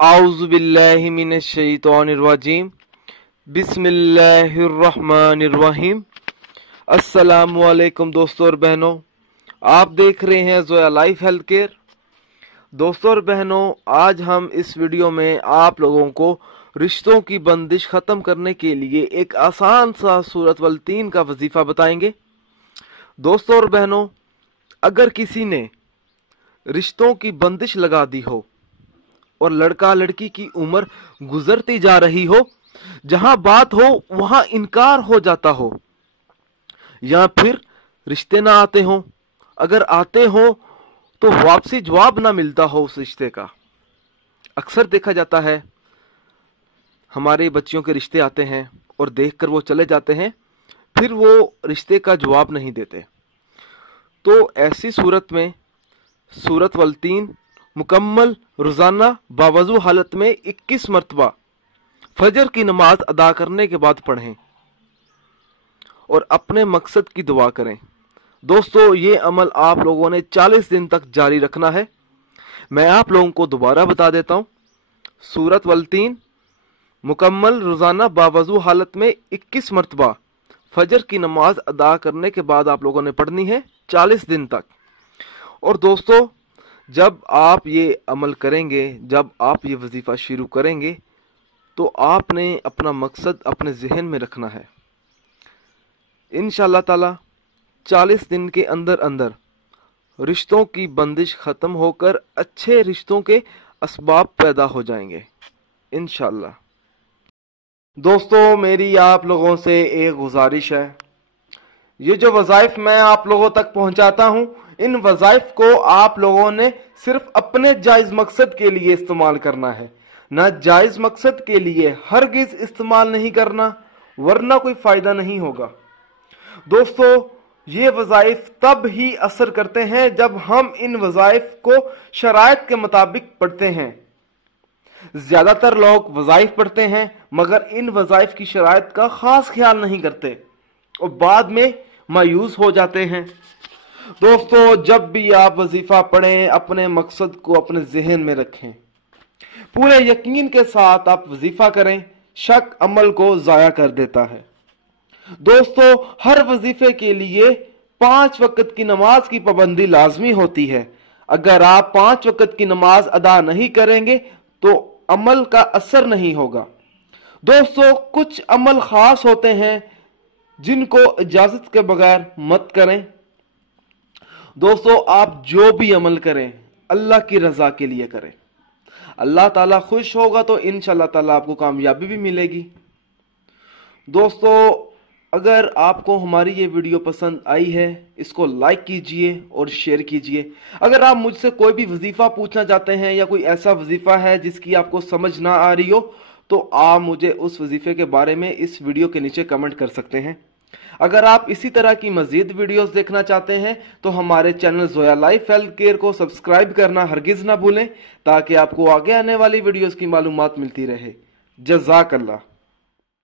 आउज़ुबिल्लाहि मिनश्शैतानिर्रजीम बिस्मिल्लाहिर्रहमानिर्रहीम। अस्सलामु अलैकुम दोस्तों और बहनों, आप देख रहे हैं ज़ोया लाइफ हेल्थ केयर। दोस्तों और बहनों, आज हम इस वीडियो में आप लोगों को रिश्तों की बंदिश ख़त्म करने के लिए एक आसान सा सूरत वल तीन का वजीफ़ा बताएंगे। दोस्तों और बहनों, अगर किसी ने रिश्तों की बंदिश लगा दी हो और लड़का लड़की की उम्र गुजरती जा रही हो, जहां बात हो वहां इनकार हो जाता हो, या फिर रिश्ते ना आते हो, अगर आते हो तो वापसी जवाब ना मिलता हो उस रिश्ते का। अक्सर देखा जाता है हमारे बच्चियों के रिश्ते आते हैं और देखकर वो चले जाते हैं, फिर वो रिश्ते का जवाब नहीं देते। तो ऐसी सूरत में सूरत वल तीन मुकम्मल रोजाना बावजू हालत में 21 मरतबा फजर की नमाज अदा करने के बाद पढ़ें और अपने मकसद की दुआ करें। दोस्तों, ये अमल आप लोगों ने 40 दिन तक जारी रखना है। मैं आप लोगों को दोबारा बता देता हूँ। सूरत वल तीन मुकम्मल रोजाना बावजू हालत में 21 मरतबा फजर की नमाज अदा करने के बाद आप लोगों ने पढ़नी है 40 दिन तक। और दोस्तों, जब आप ये अमल करेंगे, जब आप ये वजीफ़ा शुरू करेंगे, तो आपने अपना मकसद अपने जहन में रखना है। इंशाअल्लाह ताला 40 दिन के अंदर अंदर रिश्तों की बंदिश ख़त्म होकर अच्छे रिश्तों के असबाब पैदा हो जाएंगे इंशाअल्लाह। दोस्तों, मेरी आप लोगों से एक गुजारिश है, ये जो वज़ाइफ मैं आप लोगों तक पहुंचाता हूं, इन वज़ाइफ को आप लोगों ने सिर्फ अपने जायज़ मकसद के लिए इस्तेमाल करना है, ना जायज़ मकसद के लिए हरगिज़ इस्तेमाल नहीं करना, वरना कोई फ़ायदा नहीं होगा। दोस्तों, ये वज़ाइफ तब ही असर करते हैं जब हम इन वज़ाइफ को शराइत के मुताबिक पढ़ते हैं। ज़्यादातर लोग वज़ाइफ पढ़ते हैं मगर इन वज़ाइफ की शराइत का ख़ास ख्याल नहीं करते और बाद में मायूस हो जाते हैं। दोस्तों, जब भी आप वजीफा पढ़ें, अपने मकसद को अपने जहन में रखें, पूरे यकीन के साथ आप वजीफा करें। शक अमल को जाया कर देता है। दोस्तों, हर वजीफे के लिए 5 वक्त की नमाज की पाबंदी लाजमी होती है। अगर आप 5 वक्त की नमाज अदा नहीं करेंगे तो अमल का असर नहीं होगा। दोस्तों, कुछ अमल खास होते हैं जिनको इजाजत के बगैर मत करें। दोस्तों, आप जो भी अमल करें अल्लाह की रजा के लिए करें। अल्लाह ताला खुश होगा तो इंशाअल्लाह ताला आपको कामयाबी भी मिलेगी। दोस्तों, अगर आपको हमारी ये वीडियो पसंद आई है, इसको लाइक कीजिए और शेयर कीजिए। अगर आप मुझसे कोई भी वजीफा पूछना चाहते हैं या कोई ऐसा वजीफा है जिसकी आपको समझ ना आ रही हो, तो आप मुझे उस वजीफे के बारे में इस वीडियो के नीचे कमेंट कर सकते हैं। अगर आप इसी तरह की मजीद वीडियोस देखना चाहते हैं तो हमारे channel Zoya life health care को सब्सक्राइब करना हरगिज़ ना भूलें, ताकि आपको आगे आने वाली वीडियोस की मालूमात मिलती रहे। जज़ाकल्लाह।